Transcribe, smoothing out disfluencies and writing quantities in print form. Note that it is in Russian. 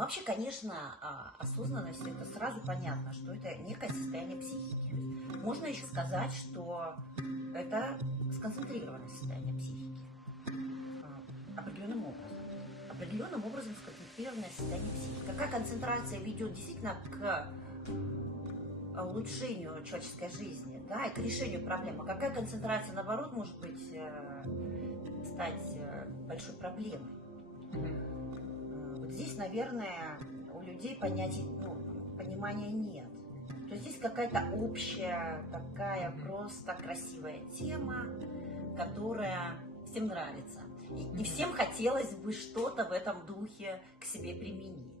Но вообще, конечно, осознанность, это сразу понятно, что это некое состояние психики. Можно еще сказать, что это сконцентрированное состояние психики. Определенным образом. Определенным образом сконцентрированное состояние психики. Какая концентрация ведет действительно к улучшению человеческой жизни, да, и к решению проблем. А какая концентрация, наоборот, может быть, стать большой проблемой. Вот здесь, наверное, у людей понимания нет. То есть здесь какая-то общая, такая просто красивая тема, которая всем нравится. И всем хотелось бы что-то в этом духе к себе применить.